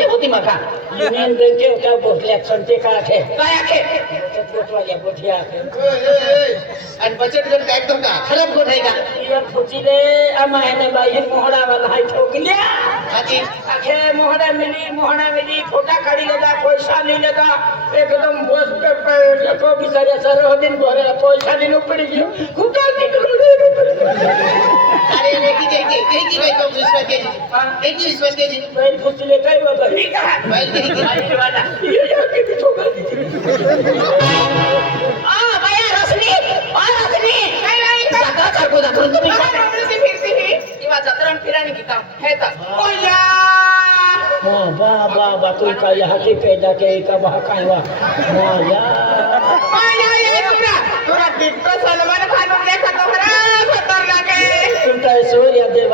কি বুদ্ধি মাথা ইউনিয়ন ব্যাংকে ওটা বসলে একশন টেকা আছে কয় আছে পইচা দিন পরে পইচা দিন উপরে গিয়ে अरे देखी देखी देखी भाई तो रिश्वत के जी देखी रिश्वत के जी, जी। भाई कुछ लेता ही बाबा ठीक है भाई देखी भाई वाला ये क्या की कुछ होगा आ भाई रोशनी आ रोशनी भाई भाई का दादा चार को दा तुम तो पता है रोशनी फिरती है ये बात जतरन फिराने की काम है ता ओ यार वाह वाह वाह वाह तू का यहां के पैदा के का वहां का वाह वाह यार आ यार ये तोरा तोरा दिक्कत सलमान भाई को लेकर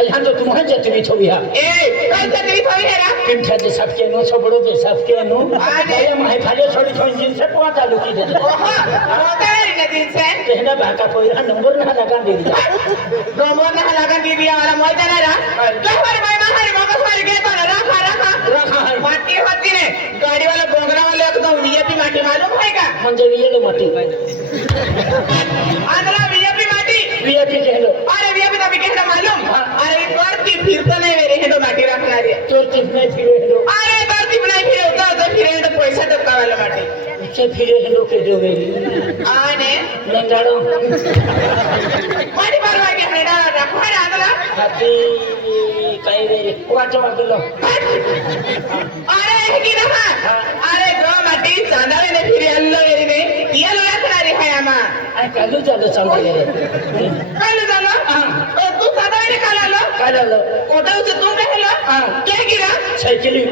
কাইহান তো তুমি যে তুমি ছবি হা এ কাই তো তুমি ছবি হে রা কিম থাকে সব কে নো ছবড়ো দে সব কে নো আরে মাই ফালে ছড়ি ছই জিন সে পোয়া চালু কি দে ওহা আমার তে না দিন সে কেনা বাকা কইরা নম্বর না লাগা দি দি গমন না লাগা দি দি আমার মই জানা রা কই পারে মই সে ফিরে এলো কে জমে আনে লটাড়ো মারি মারো আগে হেড়া না ভয় আদলা হাতি কাইরে কোয়াটো মারলো আরে হে কি না আরে গো মাটি সাদা এনে ফিরে আনলো এরি নে ইয়া লয়া খারি হে আমা আই কালু জাদু চাম্পে রে কালু জানো ও তু সাদা এনে কালালো কালালো কোটা হচ্ছে তুমি হলো কে কিরা সাইকেলি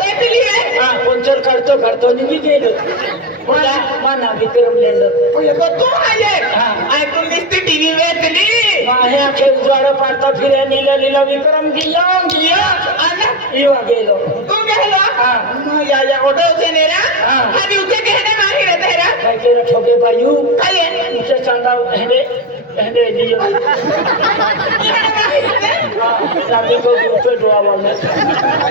সাইকেলি রে कल्चर करतो करतो निघी गेलो मला मना भीतर उमलेलं तू म्हणजे ऐकून दिसते टीव्ही तो तो वेतली माझ्या खेळ जोड पाडता फिर्या निल लिला विक्रम गिल्ला इवा गेलो तू गेलो या या ओटो उठे नेरा हा दिवसे घेणे मारी रे तेरा काय के रखोगे बायू काय तुझे चांगा हेने हेने दियो साबी को दूसरे डोआ वाला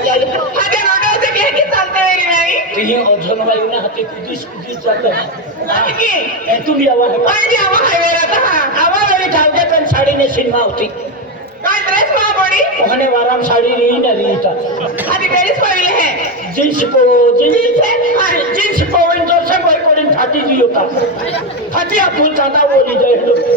या या हा गेलो ओटो उठे घेणे चालत ইহিন অধন হয় না হাতে কুদিস কুদিস যাতে কি এত বি আওয়াজ কই দি আওয়াজ হয় রে তা আওয়াজ আমি কালকে পেন শাড়ি নে সিনমা উঠি কই ড্রেস মা বড়ি ওখানে আরাম শাড়ি নেই না রে এটা আদি ড্রেস পাইলে হে জিন্স পো জিন্স আর জিন্স পো ইন দর্শক বই করেন ফাটি দিও তা ফাটি আপু দাদা বলি দেখ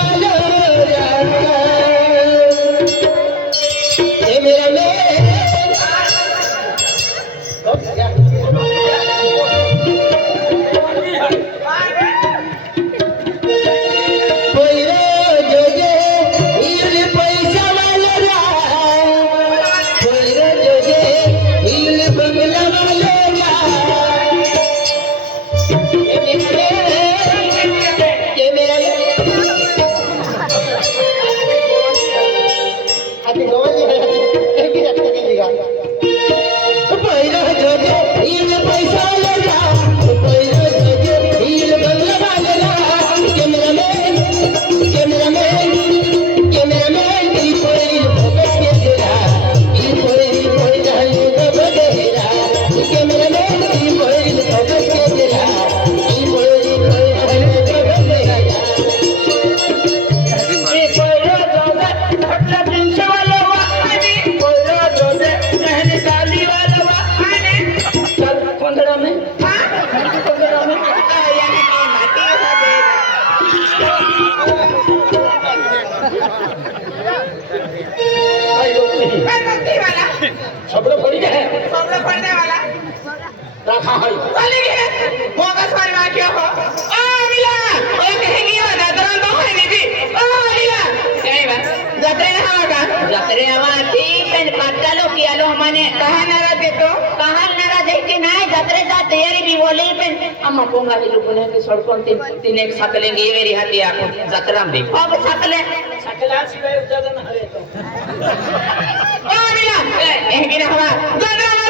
रखा है बोलिए तो मोगा परिवार के हो ओ मिला ओ कहेंगी और दरन तो है नी जी ओ मिला कहीं बस जतरे हागा जतरे आवा की पेन पत्तलो किया लो माने कहां नारा दे तो कहां नारा दे के ना जतरे जा तैयारी भी बोले पेन अम्मा पोंगा ले लोगों ने सड़कों तीन तीन एक साथ लेंगे ये मेरी हाथी आपको जतरा में अब साथ ले सकला सिवाय जदन हरे तो ओ मिला ए गिरा हवा जदरा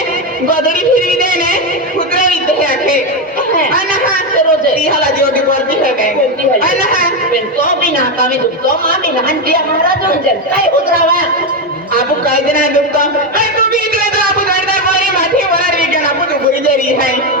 बदरी फिरी दे ने खुदरा भी तो है के अनहा से रोज ती हाला दियो की बोलती है गए अनहा बिन तो भी ना कावे तो तो मां भी ना हंजी हमारा जो जल आए उतरा आप कह देना दुख का ए तू भी इतना आप कर दे मारी माथे वाला रे के ना बुदु बुरी दे रही है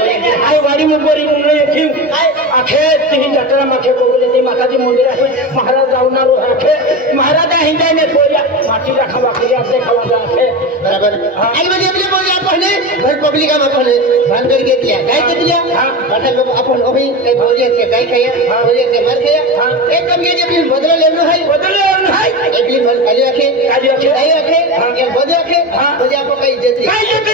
આ વાડી માં પડી હું નહીં થયું આ ખેત થી જટરા માં ને દે મંદિર આ મહારાજ આવનાર હો છે મહારાજ આ હિંદે ને કોયા માટી રાખા વાખી આ દે ખવા જા છે બરાબર આઈ બોલ્યા પહેલે ઘર પબ્લિક માં કરી કે ત્યાં ગાય હા બટે લોકો આપણ ઓબી કે બોલ્યા કે ગાય કે હા બોલ્યા કે મર ગયા એક કમ કે જે બિલ હૈ બદલ લેનો હૈ એકલી બોલ કાલી રાખે કાલી રાખે કાલી રાખે હા કે બદલ રાખે હા બજા પર કઈ જતી કઈ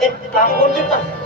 哎，打哥，我这。